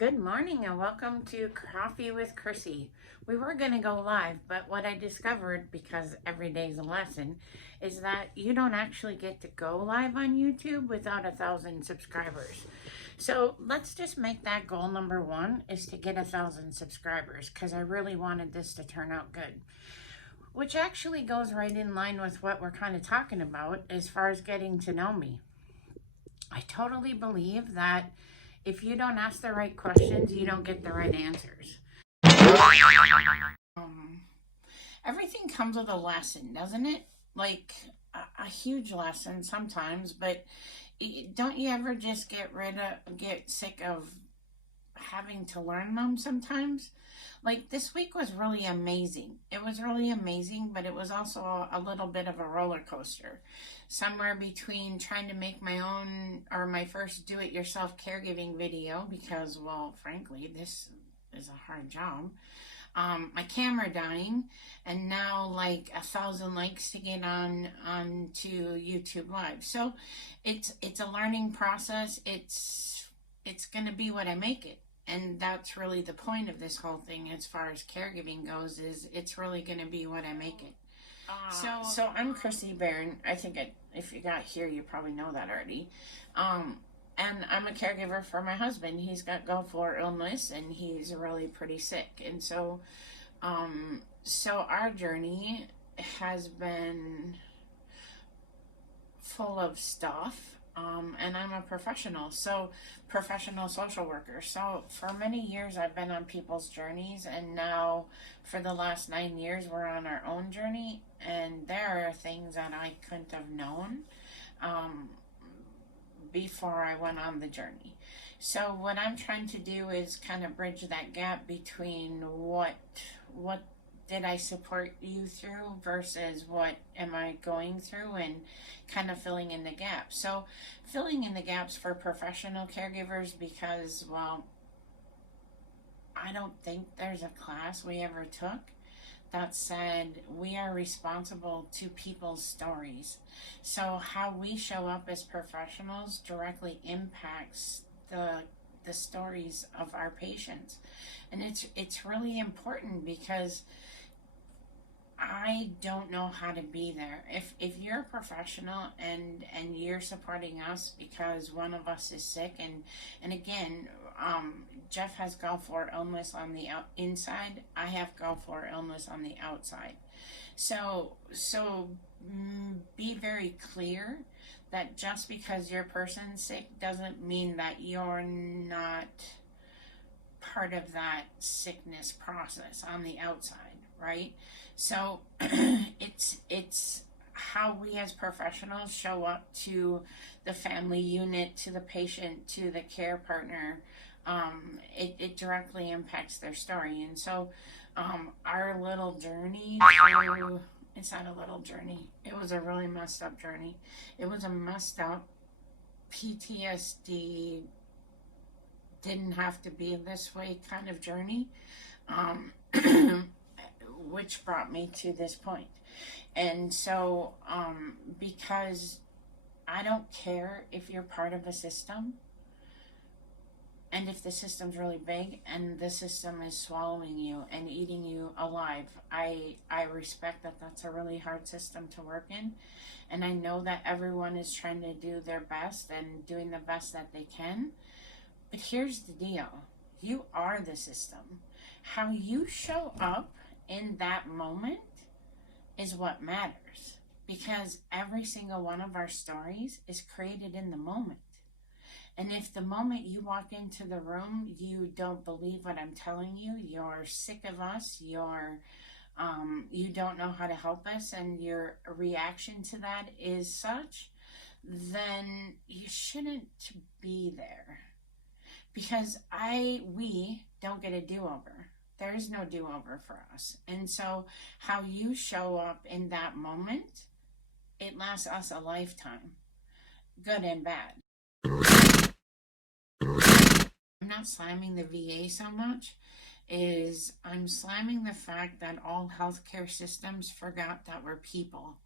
Good morning and welcome to Coffee with Krisie. We were going to go live, but what I discovered, because every day's a lesson, is that you don't actually get to go live on YouTube without 1,000 subscribers. So let's just make that goal number one, is to get 1,000 subscribers, because I really wanted this to turn out good. Which actually goes right in line with what we're kind of talking about as far as getting to know me. I totally believe that if you don't ask the right questions, you don't get the right answers. Everything comes with a lesson, doesn't it? Like a huge lesson sometimes, but don't you ever just get sick of having to learn them sometimes? Like this week was really amazing. It was really amazing, but it was also a little bit of a roller coaster. Somewhere between trying to make my own or my first do-it-yourself caregiving video, because, well, frankly, this is a hard job. My camera dying, and now like 1,000 likes to get on to YouTube Live. So it's a learning process. It's gonna be what I make it. And that's really the point of this whole thing as far as caregiving goes, is it's really going to be what I make it. So I'm Krisie Barron. I think if you got here, you probably know that already. And I'm a caregiver for my husband. He's got Gulf War illness and he's really pretty sick. And so our journey has been full of stuff. And I'm a professional social worker. So for many years I've been on people's journeys, and now for the last 9 years we're on our own journey, and there are things that I couldn't have known before I went on the journey. So what I'm trying to do is kind of bridge that gap between what did I support you through versus what am I going through, and kind of filling in the gaps. So filling in the gaps for professional caregivers, because, well, I don't think there's a class we ever took that said we are responsible to people's stories. So how we show up as professionals directly impacts the stories of our patients. And it's really important, because I don't know how to be there. If you're a professional and you're supporting us because one of us is sick, and again, Jeff has Gulf War illness on the inside. I have Gulf War illness on the outside. So be very clear that just because your person's sick doesn't mean that you're not part of that sickness process on the outside, right? So it's how we as professionals show up to the family unit, to the patient, to the care partner. It directly impacts their story. And so our little journey through, it's not a little journey, it was a really messed up journey. It was a messed up PTSD, didn't have to be this way kind of journey, which brought me to this point. And so because I don't care if you're part of a system, and if the system's really big and the system is swallowing you and eating you alive, I respect that that's a really hard system to work in. And I know that everyone is trying to do their best and doing the best that they can. But here's the deal. You are the system. How you show up in that moment is what matters, because every single one of our stories is created in the moment. And if the moment you walk into the room, you don't believe what I'm telling you, you're sick of us, you don't know how to help us, and your reaction to that is such, then you shouldn't be there. Because we don't get a do-over. There is no do-over for us. And so how you show up in that moment, it lasts us a lifetime, good and bad. I'm not slamming the VA so much, is I'm slamming the fact that all healthcare systems forgot that we're people.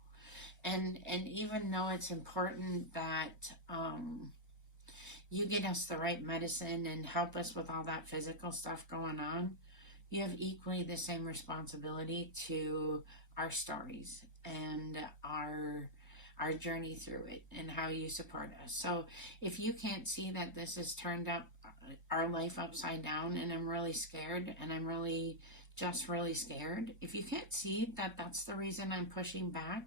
And even though it's important that you get us the right medicine and help us with all that physical stuff going on, you have equally the same responsibility to our stories and our journey through it and how you support us. So if you can't see that this has turned up our life upside down, and I'm really scared, and I'm really just really scared, if you can't see that that's the reason I'm pushing back,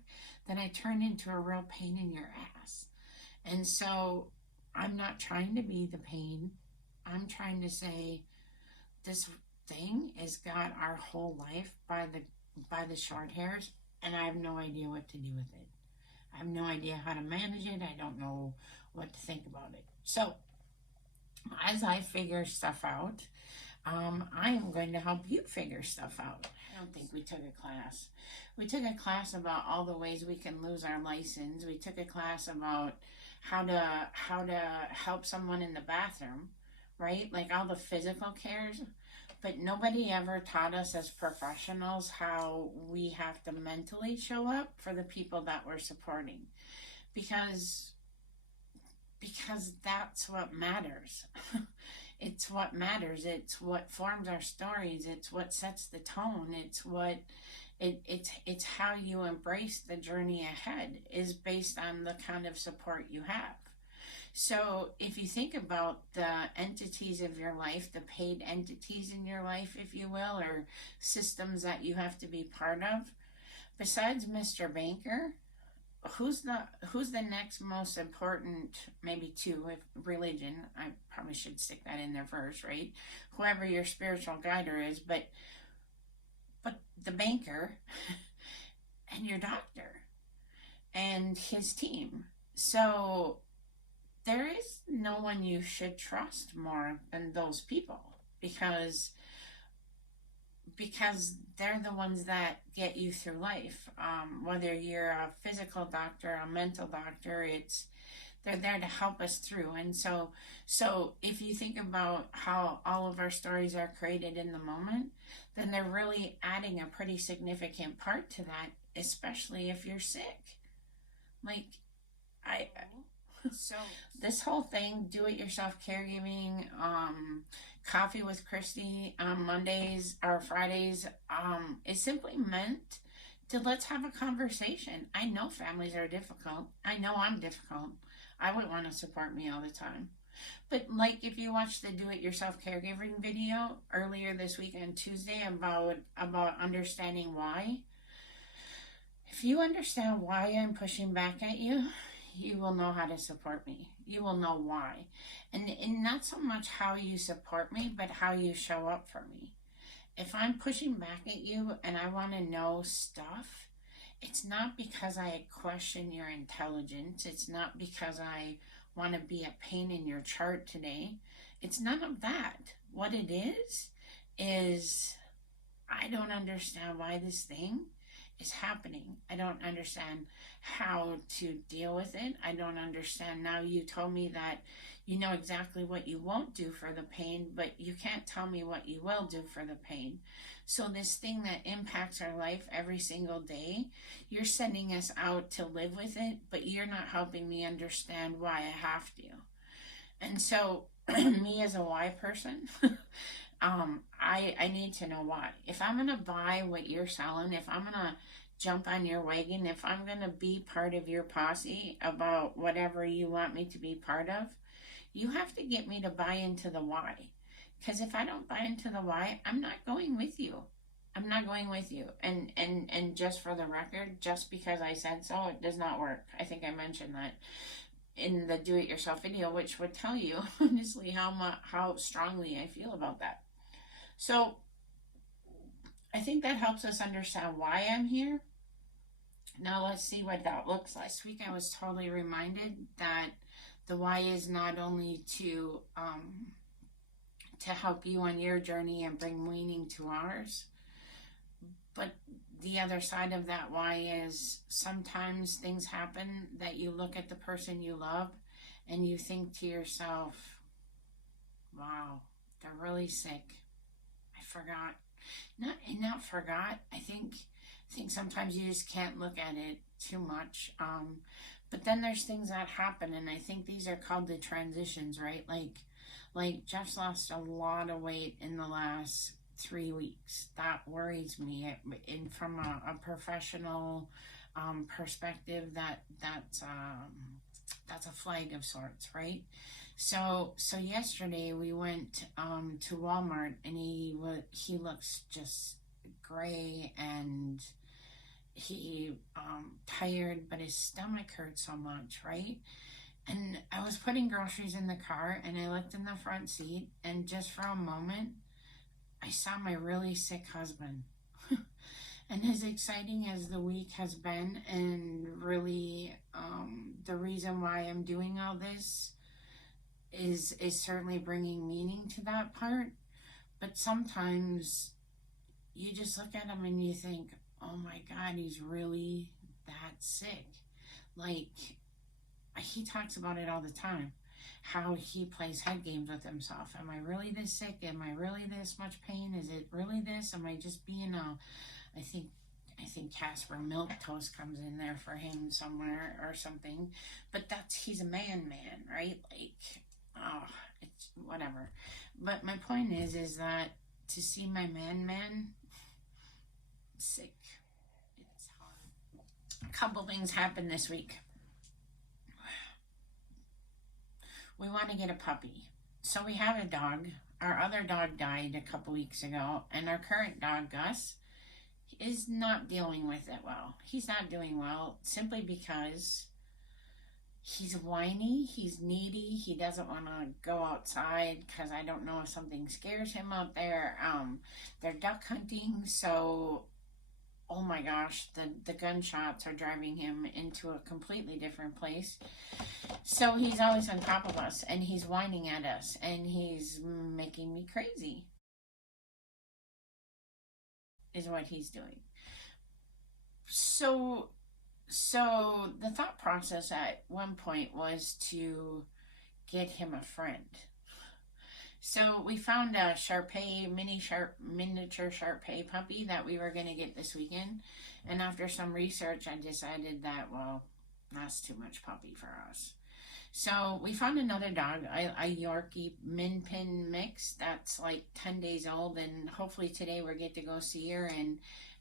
then I turn into a real pain in your ass. And so I'm not trying to be the pain. I'm trying to say this thing has got our whole life by the short hairs, and I have no idea what to do with it. I have no idea how to manage it. I don't know what to think about it. So as I figure stuff out, I am going to help you figure stuff out. I don't think we took a class. We took a class about all the ways we can lose our license. We took a class about how to help someone in the bathroom, right? Like all the physical cares. But nobody ever taught us as professionals how we have to mentally show up for the people that we're supporting. Because that's what matters. It's what matters. It's what forms our stories. It's what sets the tone. It's how you embrace the journey ahead is based on the kind of support you have. So if you think about the entities of your life, the paid entities in your life, if you will, or systems that you have to be part of, besides Mr. Banker, who's the next most important, maybe two, if religion, I probably should stick that in there first, right? Whoever your spiritual guider is, but the banker and your doctor and his team. So there is no one you should trust more than those people, because they're the ones that get you through life. Whether you're a physical doctor, a mental doctor, they're there to help us through. And so if you think about how all of our stories are created in the moment, then they're really adding a pretty significant part to that, especially if you're sick. So this whole thing, do-it-yourself caregiving, coffee with Krisie on Mondays or Fridays, is simply meant to let's have a conversation. I know families are difficult. I know I'm difficult. I wouldn't want to support me all the time. But like if you watch the do-it-yourself caregiving video earlier this week on Tuesday about understanding why, if you understand why I'm pushing back at you, you will know how to support me. You will know why. And not so much how you support me, but how you show up for me. If I'm pushing back at you and I want to know stuff, it's not because I question your intelligence. It's not because I want to be a pain in your chart today. It's none of that. What it is I don't understand why this thing is happening. I don't understand how to deal with it. I don't understand. Now you told me that you know exactly what you won't do for the pain, but you can't tell me what you will do for the pain. So this thing that impacts our life every single day, you're sending us out to live with it, but you're not helping me understand why I have to. And so me as a why person, I need to know why. If I'm going to buy what you're selling, if I'm going to jump on your wagon, if I'm going to be part of your posse about whatever you want me to be part of, you have to get me to buy into the why. Because if I don't buy into the why, I'm not going with you. I'm not going with you. And just for the record, just because I said so, it does not work. I think I mentioned that in the do-it-yourself video, which would tell you honestly how strongly I feel about that. So I think that helps us understand why I'm here. Now let's see what that looks like. This week I was totally reminded that the why is not only to help you on your journey and bring meaning to ours, but the other side of that why is sometimes things happen that you look at the person you love and you think to yourself, wow, they're really sick. I forgot. Not forgot. I think sometimes you just can't look at it too much. But then there's things that happen, and I think these are called the transitions, right? Like Jeff's lost a lot of weight in the last 3 weeks. That worries me. And from a professional perspective, that's a flag of sorts, right? So yesterday we went to Walmart, and he looks just gray, and he tired, but his stomach hurt so much, right? And I was putting groceries in the car, and I looked in the front seat, and just for a moment I saw my really sick husband. And as exciting as the week has been, and really the reason why I'm doing all this is certainly bringing meaning to that part. But sometimes you just look at him and you think, oh my God, he's really that sick. Like, he talks about it all the time, how he plays head games with himself. Am I really this sick? Am I really this much pain? Is it really this? Am I just being I think Casper Milk Toast comes in there for him somewhere or something. But he's a man, right? Like, oh, it's whatever. But my point is that to see my man sick, it's hard. A couple things happened this week. We want to get a puppy. So we have a dog. Our other dog died a couple weeks ago, and our current dog, Gus, is not dealing with it well. He's not doing well simply because he's whiny, he's needy, he doesn't want to go outside because I don't know if something scares him out there. They're duck hunting, so oh my gosh, the gunshots are driving him into a completely different place. So he's always on top of us, and he's whining at us, and he's making me crazy, is what he's doing. So the thought process at one point was to get him a friend. So we found a miniature Shar-Pei puppy that we were going to get this weekend. And after some research, I decided that, well, that's too much puppy for us. So we found another dog, a Yorkie Min Pin mix that's like 10 days old. And hopefully today we'll get to go see her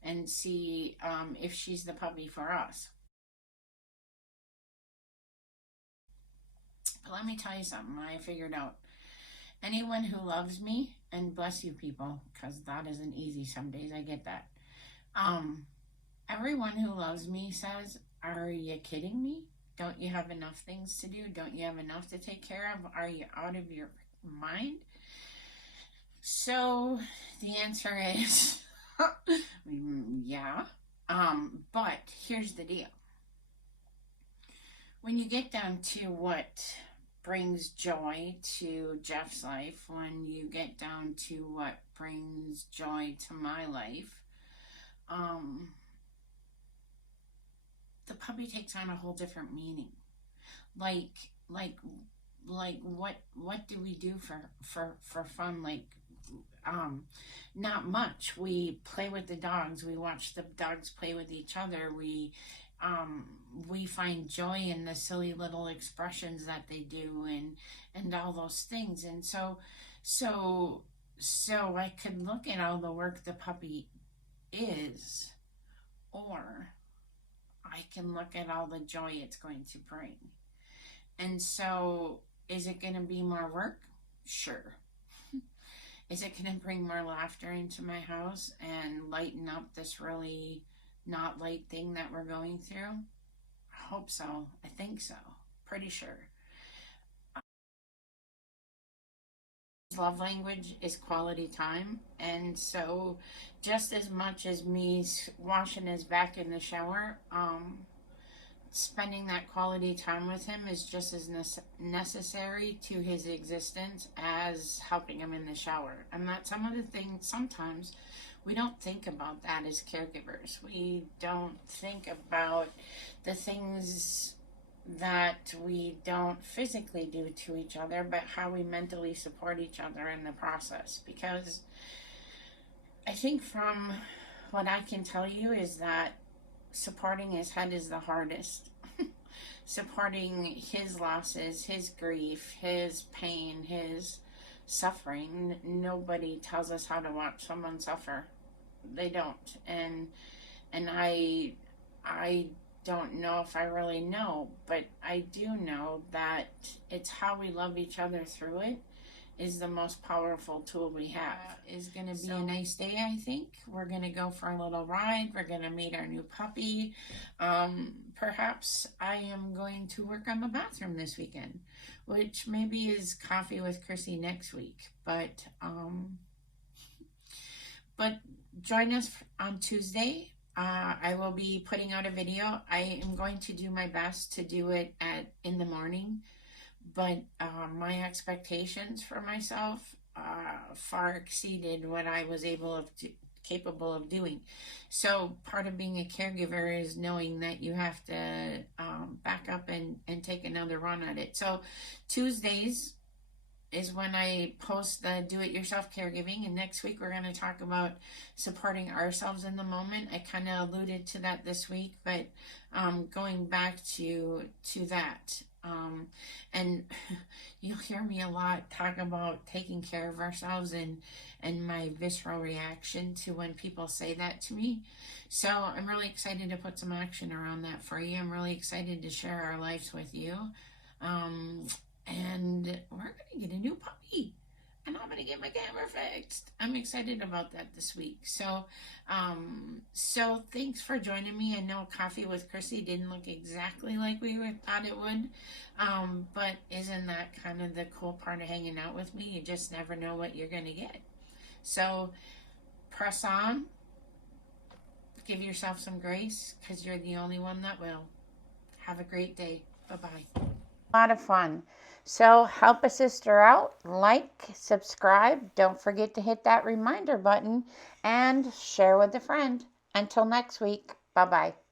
and see if she's the puppy for us. But let me tell you something I figured out. Anyone who loves me, and bless you people, because that isn't easy some days, I get that. Everyone who loves me says, are you kidding me? Don't you have enough things to do? Don't you have enough to take care of? Are you out of your mind? So the answer is, yeah. But here's the deal. When you get down to what brings joy to Jeff's life, when you get down to what brings joy to my life, the puppy takes on a whole different meaning. Like what do we do for fun? Like, not much. We play with the dogs. We watch the dogs play with each other. We find joy in the silly little expressions that they do, and all those things. And so I could look at all the work the puppy is, or I can look at all the joy it's going to bring. And so, is it going to be more work? Sure. Is it going to bring more laughter into my house and lighten up this really not light thing that we're going through? I hope so. I think so. Pretty sure. His love language is quality time. And so just as much as me washing his back in the shower, spending that quality time with him is just as necessary to his existence as helping him in the shower. And that's some of the things sometimes we don't think about that as caregivers. We don't think about the things that we don't physically do to each other, but how we mentally support each other in the process. Because I think from what I can tell you is that supporting his head is the hardest. supporting his losses, his grief, his pain, his suffering. Nobody tells us how to watch someone suffer. They don't. And I don't know if I really know, but I do know that it's how we love each other through it is the most powerful tool we have. Is going to be a nice day, I think. We're going to go for a little ride. We're going to meet our new puppy. Perhaps I am going to work on the bathroom this weekend, which maybe is coffee with Krisie next week. But join us on Tuesday. I will be putting out a video. I am going to do my best to do it in the morning, but my expectations for myself far exceeded what I was capable of doing. So part of being a caregiver is knowing that you have to back up and take another run at it. So Tuesdays is when I post the do-it-yourself caregiving, and next week we're going to talk about supporting ourselves in the moment. I kind of alluded to that this week, but going back to that. And you'll hear me a lot talk about taking care of ourselves and my visceral reaction to when people say that to me. So I'm really excited to put some action around that for you. I'm really excited to share our lives with you. And we're going to get a new puppy. And I'm going to get my camera fixed. I'm excited about that this week. So thanks for joining me. I know Coffee with Krisie didn't look exactly like we thought it would. But isn't that kind of the cool part of hanging out with me? You just never know what you're going to get. So press on. Give yourself some grace, because you're the only one that will. Have a great day. Bye-bye. A lot of fun. So help a sister out, like, subscribe. Don't forget to hit that reminder button and share with a friend. Until next week, bye-bye.